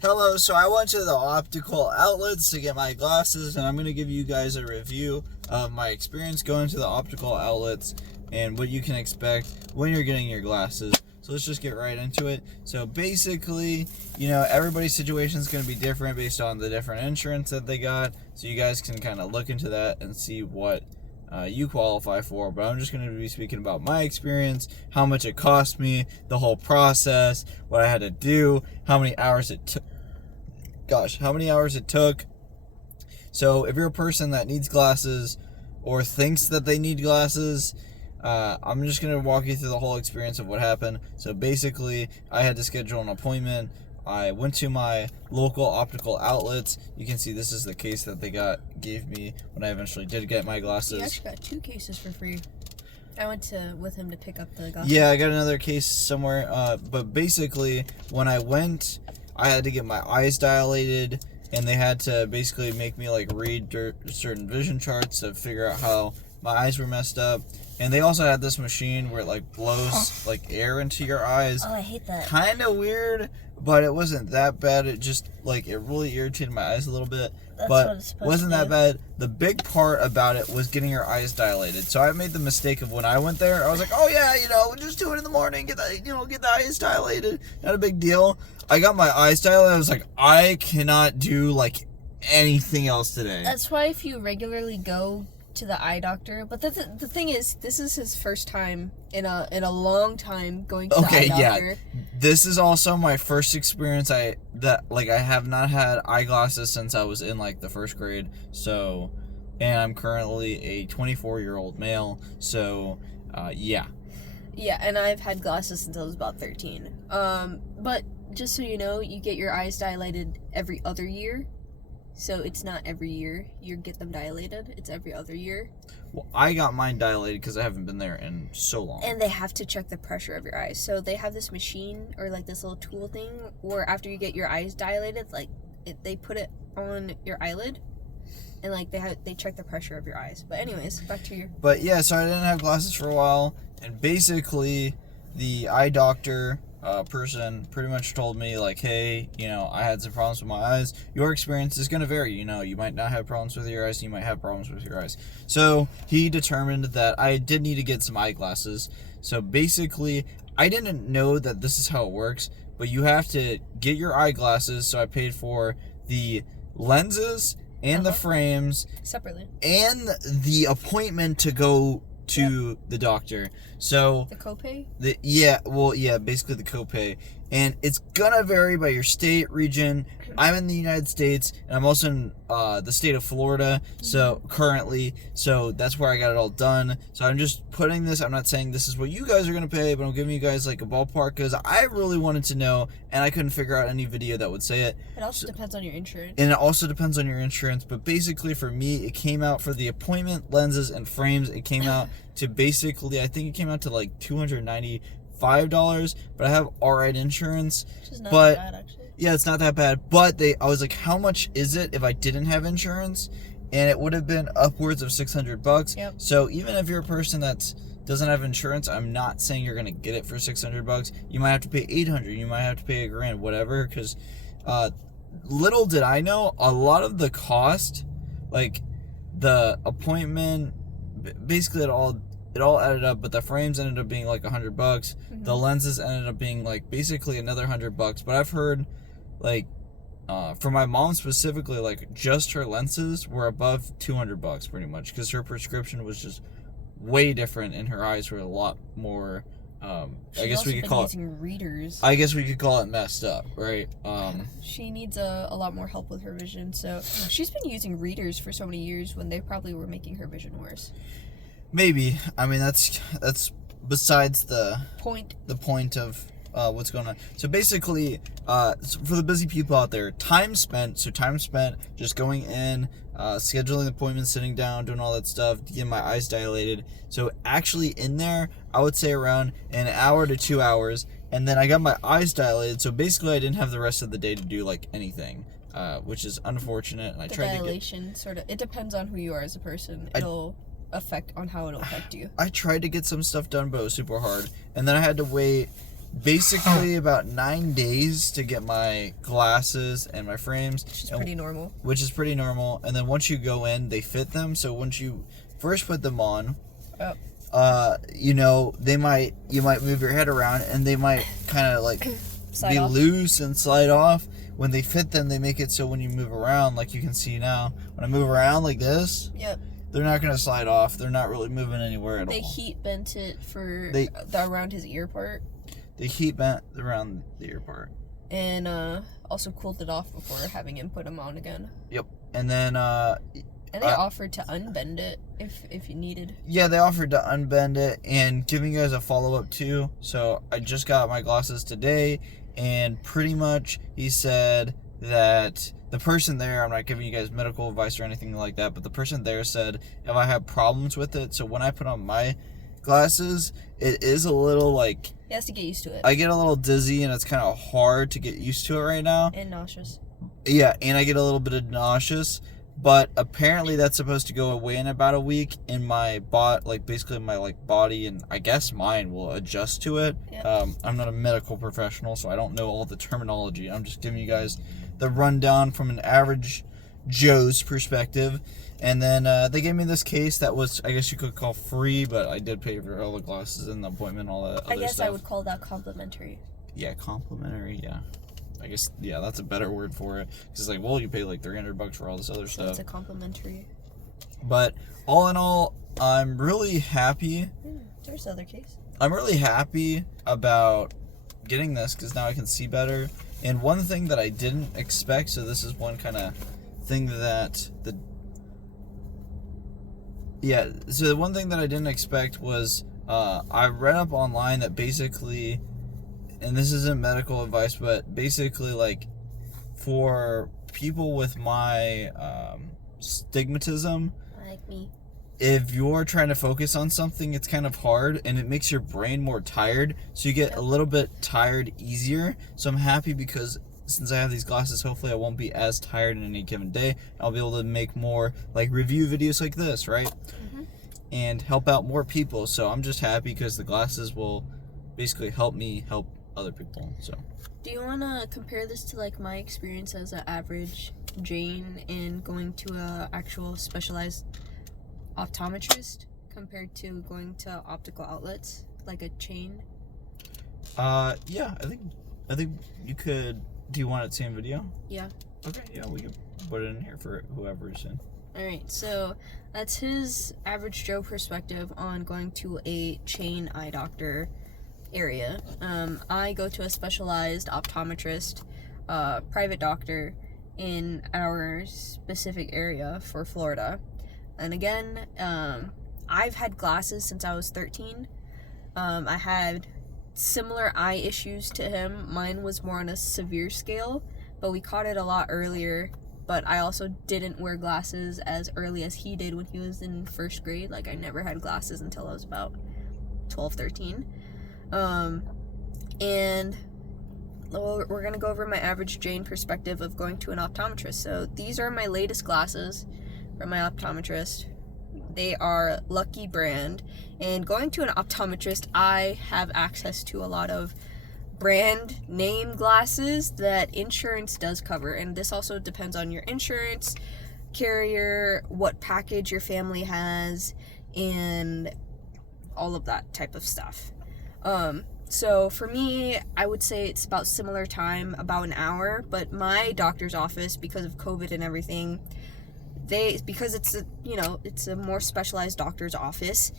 Hello, so I went to the optical outlets to get my glasses, and I'm going to give you guys a review of my experience going to the optical outlets and what you can expect when you're getting your glasses. So let's just get right into it. So basically, everybody's situation is going to be different based on the different insurance that they got. So you guys can kind of look into that and see what you qualify for. But I'm just going to be speaking about my experience, how much it cost me, the whole process, what I had to do, how many hours it took. So if you're a person that needs glasses or thinks that they need glasses, I'm just going to walk you through the whole experience of what happened. So basically, I had to schedule an appointment. I went to my local optical outlets. You can see this is the case that they gave me when I eventually did get my glasses. You actually got 2 cases for free. I went with him to pick up the glasses. Yeah, I got another case somewhere. But basically, when I went, I had to get my eyes dilated, and they had to basically make me read certain vision charts to figure out how my eyes were messed up. And they also had this machine where it blows air into your eyes. Oh, I hate that. Kind of weird, but it wasn't that bad. It just it really irritated my eyes a little bit. That's but what it's supposed wasn't to that do. bad. The big part about it was getting your eyes dilated. So I made the mistake of when I went there, I was like, oh yeah, just do it in the morning, get the eyes dilated. Not a big deal. I got my eyes dilated. I was like, I cannot do anything else today. That's why if you regularly go to the eye doctor, but the thing is, this is his first time in a long time going to the eye doctor. Yeah. This is also my first experience. I have not had eyeglasses since I was in the first grade. So, and I'm currently a 24-year-old male. So, yeah. Yeah, and I've had glasses since I was about 13. But just so you know, you get your eyes dilated every other year. So it's not every year you get them dilated. It's every other year. Well, I got mine dilated because I haven't been there in so long. And they have to check the pressure of your eyes. So they have this machine or this little tool thing where after you get your eyes dilated, they put it on your eyelid, and they check the pressure of your eyes. But anyways, back to your. But yeah, so I didn't have glasses for a while, and basically, the eye doctor person pretty much told me hey, I had some problems with my eyes. Your experience is going to vary. You might not have problems with your eyes, you might have problems with your eyes. So he determined that I did need to get some eyeglasses. So basically, I didn't know that this is how it works, but you have to get your eyeglasses. So I paid for the lenses and the frames separately, and the appointment to go to the doctor. So the copay? Basically the copay. And it's gonna vary by your state, region. I'm in the United States, and I'm also in the state of Florida, so currently, so that's where I got it all done. So I'm just putting this, I'm not saying this is what you guys are gonna pay, but I'm giving you guys a ballpark, because I really wanted to know, and I couldn't figure out any video that would say it. It also depends on your insurance. And it also depends on your insurance, but basically for me, it came out for the appointment, lenses, and frames, it came out to basically, I think it came out to $295, but I have alright insurance. Which is not but that bad, actually. Yeah, it's not that bad. But I was like, how much is it if I didn't have insurance? And it would have been upwards of $600. Yep. So even if you're a person that doesn't have insurance, I'm not saying you're gonna get it for $600. You might have to pay $800. You might have to pay $1,000, whatever. Because little did I know, a lot of the cost, the appointment, basically it all added up, but the frames ended up being $100. Mm-hmm. The lenses ended up being basically another $100. But I've heard for my mom specifically, just her lenses were above $200 pretty much, because her prescription was just way different and her eyes were a lot more I guess we could call it readers. I guess we could call it messed up, right? She needs a lot more help with her vision, so she's been using readers for so many years when they probably were making her vision worse. Maybe. I mean, that's besides the point of what's going on. So basically, for the busy people out there, time spent just going in, scheduling appointments, sitting down, doing all that stuff, getting my eyes dilated. So actually in there, I would say around an hour to 2 hours, and then I got my eyes dilated. So basically, I didn't have the rest of the day to do anything, which is unfortunate. And I tried dilation, it depends on who you are as a person. It'll affect you. I tried to get some stuff done, but it was super hard. And then I had to wait basically about 9 days to get my glasses and my frames. Which is pretty normal. Which is pretty normal. And then once you go in, they fit them. So once you first put them on, you know, you might move your head around and they might kind of like Slide be off. loose and slide off. When they fit them, they make it so when you move around, like you can see now, when I move around like this, Yep. they're not going to slide off. They're not really moving anywhere at all. They heat bent it for They- the around his ear part. They heat bent around the ear part. And also cooled it off before having him put them on again. Yep. And then, And they offered to unbend it if you needed. yeah, they offered to unbend it and giving you guys a follow-up too. So I just got my glasses today, and pretty much he said that the person there, I'm not giving you guys medical advice or anything like that, but the person there said if I have problems with it, so when I put on my glasses, it is a little like, He has to get used to it. I get a little dizzy and it's kind of hard to get used to it right now. And nauseous. Yeah, and I get a little bit of nauseous, but apparently that's supposed to go away in about a week, and my basically my body and I guess mine will adjust to it. Yep. I'm not a medical professional, so I don't know all the terminology. I'm just giving you guys the rundown from an average Joe's perspective. And then they gave me this case that was, I guess you could call free, but I did pay for all the glasses and the appointment, all that other stuff. I guess I would call that complimentary. Yeah, complimentary, yeah. I guess, yeah, that's a better word for it. Because it's like, well, you pay like $300 for all this other So stuff. it's a complimentary. But all in all, I'm really happy. There's the other case. I'm really happy about getting this because now I can see better. And one thing that I didn't expect, so this is one kind of thing that so the one thing that I didn't expect was I read up online that basically, and this isn't medical advice, but basically like for people with my stigmatism, Like me. if you're trying to focus on something, it's kind of hard and it makes your brain more tired, so you get a little bit tired easier. So I'm happy because since I have these glasses, hopefully I won't be as tired in any given day. I'll be able to make more like review videos like this, right? Mm-hmm. And help out more people. So I'm just happy because the glasses will basically help me help other people. So Do you want to compare this to like my experience as an average Jane in going to a actual specialized optometrist compared to going to optical outlets like a chain? yeah, I think you could. Do you want it same video? Yeah. Okay, yeah, we could put it in here for whoever's in. Alright, so that's his average Joe perspective on going to a chain eye doctor area. I go to a specialized optometrist, private doctor in our specific area for Florida. And again, I've had glasses since I was 13. I had similar eye issues to him. Mine was more on a severe scale, but we caught it a lot earlier. But I also didn't wear glasses as early as he did when he was in first grade. Like, I never had glasses until I was about 12, 13. And we're going to go over my average Jane perspective of going to an optometrist. So these are my latest glasses from my optometrist. They are Lucky brand. And going to an optometrist, I have access to a lot of brand name glasses that insurance does cover. And this also depends on your insurance carrier, what package your family has, and all of that type of stuff. So for me, I would say it's about similar time, about an hour, but my doctor's office, because of COVID and everything, because it's a more specialized doctor's office,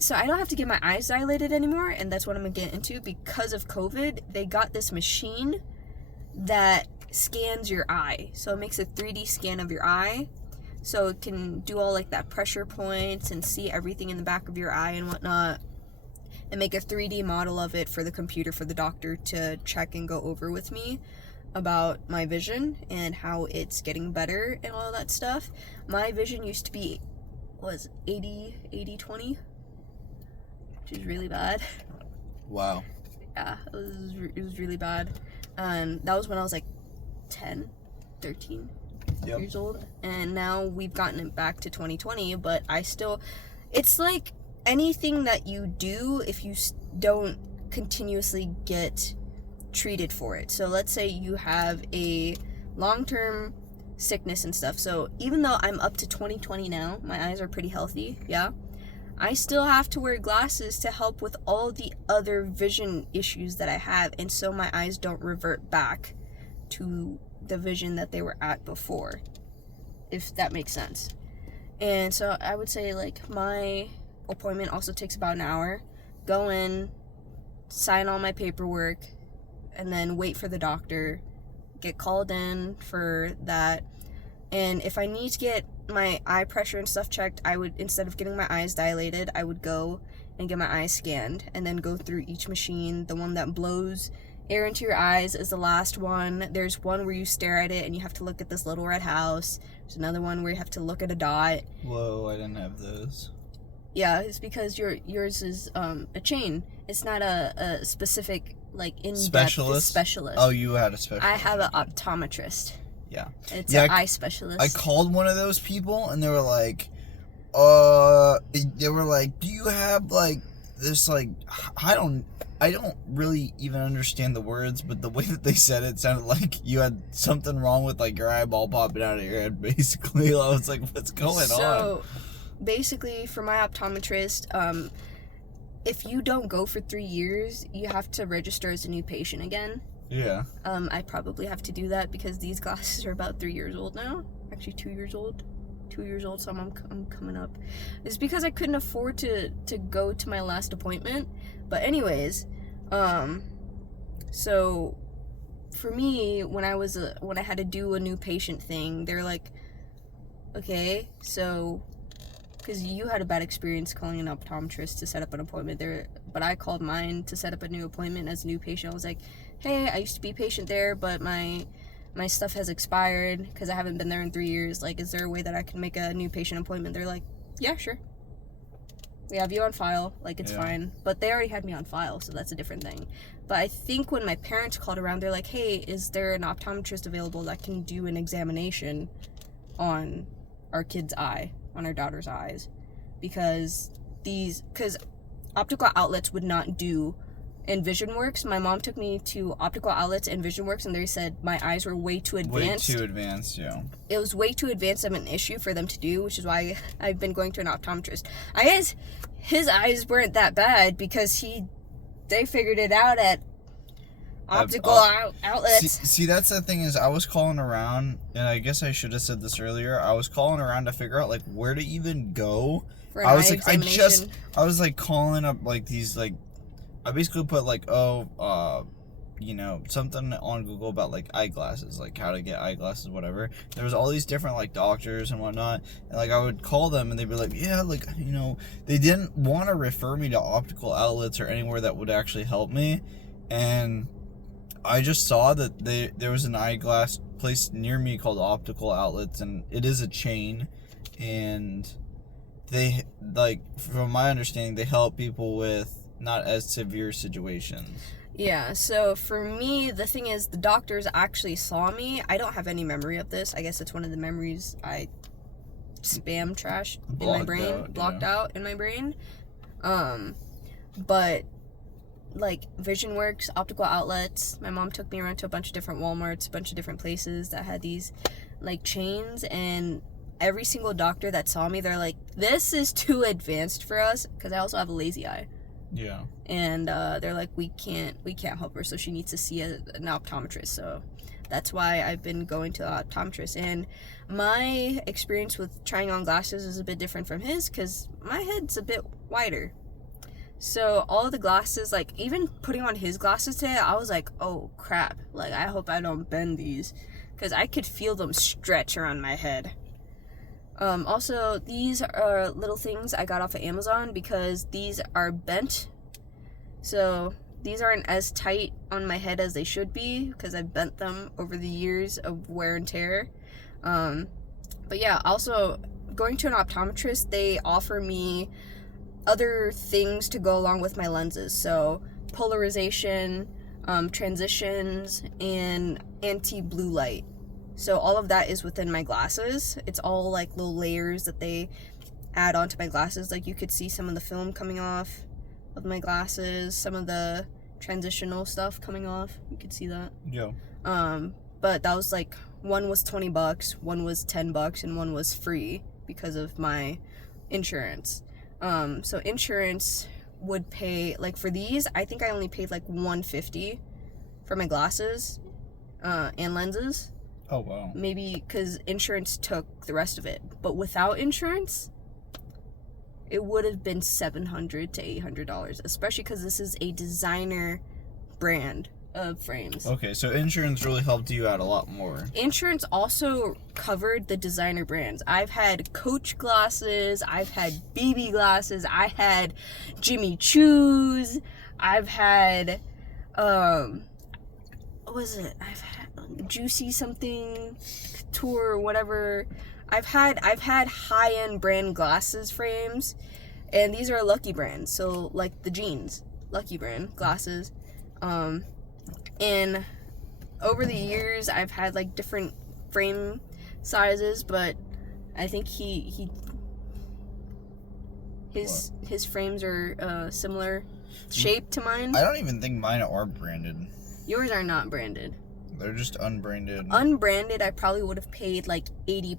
so I don't have to get my eyes dilated anymore, and that's what I'm gonna get into. Because of COVID, they got this machine that scans your eye, so it makes a 3D scan of your eye, so it can do all like that pressure points and see everything in the back of your eye and whatnot, and make a 3D model of it for the computer for the doctor to check and go over with me about my vision and how it's getting better and all that stuff. My vision used to be 80-20, which is really bad. Wow. Yeah, it was really bad. And that was when I was like 10, 13 years old. And now we've gotten it back to 2020, but it's like anything that you do, if you don't continuously get treated for it. So let's say you have a long-term sickness and stuff. So even though I'm up to 20/20 now, my eyes are pretty healthy, yeah, I still have to wear glasses to help with all the other vision issues that I have, and so my eyes don't revert back to the vision that they were at before, if that makes sense. And so I would say, like, my appointment also takes about an hour. Go in, sign all my paperwork, and then wait for the doctor, get called in for that. And if I need to get my eye pressure and stuff checked, I would, instead of getting my eyes dilated, I would go and get my eyes scanned and then go through each machine. The one that blows air into your eyes is the last one. There's one where you stare at it and you have to look at this little red house. There's another one where you have to look at a dot. Whoa, I didn't have those. Yeah, it's because yours is a chain. It's not a specific, like, in-depth specialist. Oh, you had a specialist. I have an optometrist. Yeah. It's an eye specialist. I called one of those people and they were like, do you have, like, this, like, I don't really even understand the words, but the way that they said it sounded like you had something wrong with, like, your eyeball popping out of your head, basically. I was like, what's going on? So, basically, for my optometrist, if you don't go for 3 years, you have to register as a new patient again. Yeah. I probably have to do that because these glasses are about 3 years old now. Actually, 2 years old. 2 years old, so I'm coming up. It's because I couldn't afford to go to my last appointment. But anyways, so for me, when I had to do a new patient thing, they're like, okay, so, because you had a bad experience calling an optometrist to set up an appointment there, but I called mine to set up a new appointment as a new patient. I was like, hey, I used to be a patient there, but my stuff has expired because I haven't been there in 3 years. Like, is there a way that I can make a new patient appointment? They're like, yeah, sure. We have you on file. Like, it's fine. But they already had me on file, so that's a different thing. But I think when my parents called around, they're like, hey, is there an optometrist available that can do an examination on our kid's eye, on our daughter's eyes? Because optical outlets would not do in VisionWorks. My mom took me to optical outlets and VisionWorks, and they said my eyes were way too advanced. Way too advanced, yeah. It was way too advanced of an issue for them to do, which is why I've been going to an optometrist. I guess his eyes weren't that bad because they figured it out at optical outlets. See, that's the thing is I was calling around, and I guess I should have said this earlier. I was calling around to figure out, like, where to even go. For an eye examination. I was like calling up, like, these, like, I basically put, like, something on Google about, like, eyeglasses, like how to get eyeglasses, whatever. There was all these different, like, doctors and whatnot, and, like, I would call them and they'd be like, yeah, like, they didn't want to refer me to optical outlets or anywhere that would actually help me. And I just saw that there was an eyeglass place near me called Optical Outlets, and it is a chain, and they, like, from my understanding, they help people with not as severe situations. Yeah, so for me, the thing is, the doctors actually saw me. I don't have any memory of this. I guess it's one of the memories I spam trashed in my brain, blocked out in my brain. But, like, VisionWorks, optical outlets, my mom took me around to a bunch of different Walmarts, a bunch of different places that had these, like, chains, and every single doctor that saw me, they're like, this is too advanced for us, because I also have a lazy eye. Yeah. And they're like, we can't help her, so she needs to see an optometrist. So that's why I've been going to an optometrist. And my experience with trying on glasses is a bit different from his, because my head's a bit wider. So all of the glasses, like, even putting on his glasses today, I was like, oh crap, like, I hope I don't bend these, because I could feel them stretch around my head. Also, these are little things I got off of Amazon because these are bent. So these aren't as tight on my head as they should be because I've bent them over the years of wear and tear. But yeah, also going to an optometrist, they offer me other things to go along with my lenses. So polarization, transitions, and anti-blue light. So all of that is within my glasses. It's all like little layers that they add onto my glasses. Like, you could see some of the film coming off of my glasses, some of the transitional stuff coming off. You could see that. Yeah. But that was like, one was $20, one was $10, and one was free because of my insurance. So insurance would pay, like for these, I think I only paid like $150 for my glasses and lenses. Oh, wow. Maybe because insurance took the rest of it. But without insurance, it would have been $700 to $800, especially because this is a designer brand of frames. Okay, so insurance really helped you out a lot more. Insurance also covered the designer brands. I've had Coach glasses, I've had BB glasses, I had Jimmy Choo's, I've had what was it? I've had Juicy something Tour or whatever. I've had high-end brand glasses frames, and these are Lucky brands. So like the jeans, Lucky brand glasses. And over the years, I've had like different frame sizes, but I think his frames are similar shape to mine. I don't even think mine are branded. Yours are not branded. They're just unbranded. Unbranded, I probably would have paid like $80,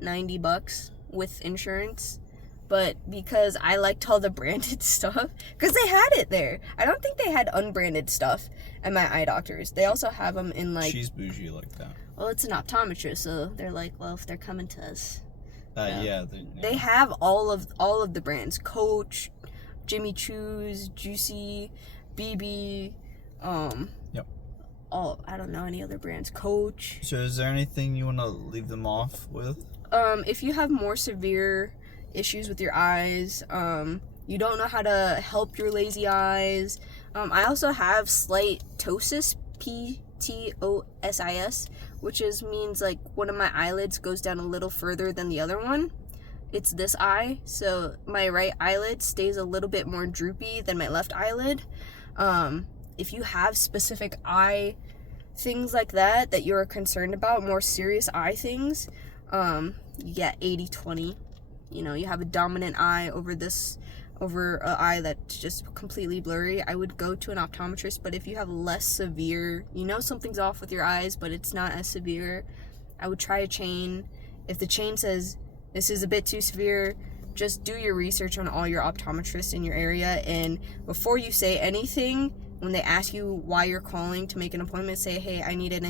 $90 with insurance. But because I liked all the branded stuff, because they had it there. I don't think they had unbranded stuff at my eye doctors. They also have them in like... She's bougie like that. Well, it's an optometrist, so they're like, well, if they're coming to us... Yeah. They have all of the brands. Coach, Jimmy Choo's, Juicy, BB, Yep. I don't know any other brands. Coach. So is there anything you want to leave them off with? If you have more severe issues with your eyes, you don't know how to help your lazy eyes. I also have slight ptosis, Ptosis, which means like one of my eyelids goes down a little further than the other one. It's this eye, so my right eyelid stays a little bit more droopy than my left eyelid. If you have specific eye things like that you're concerned about, more serious eye things, you get 80-20. You know, you have a dominant eye over an eye that's just completely blurry. I would go to an optometrist, but if you have less severe, you know something's off with your eyes, but it's not as severe, I would try a chain. If the chain says this is a bit too severe, just do your research on all your optometrists in your area, and before you say anything, when they ask you why you're calling to make an appointment, say, hey, I need to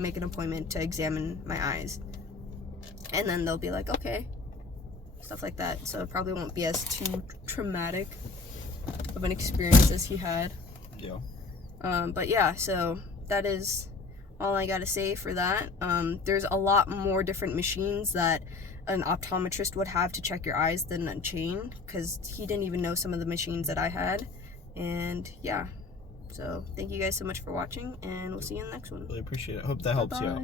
make an appointment to examine my eyes. And then they'll be like, okay. Stuff like that. So it probably won't be as too traumatic of an experience as he had. Yeah. But yeah, so that is all I gotta say for that. There's a lot more different machines that an optometrist would have to check your eyes than a chain, because he didn't even know some of the machines that I had. And yeah, so thank you guys so much for watching, and we'll see you in the next one. Really appreciate it. Hope that helps you out.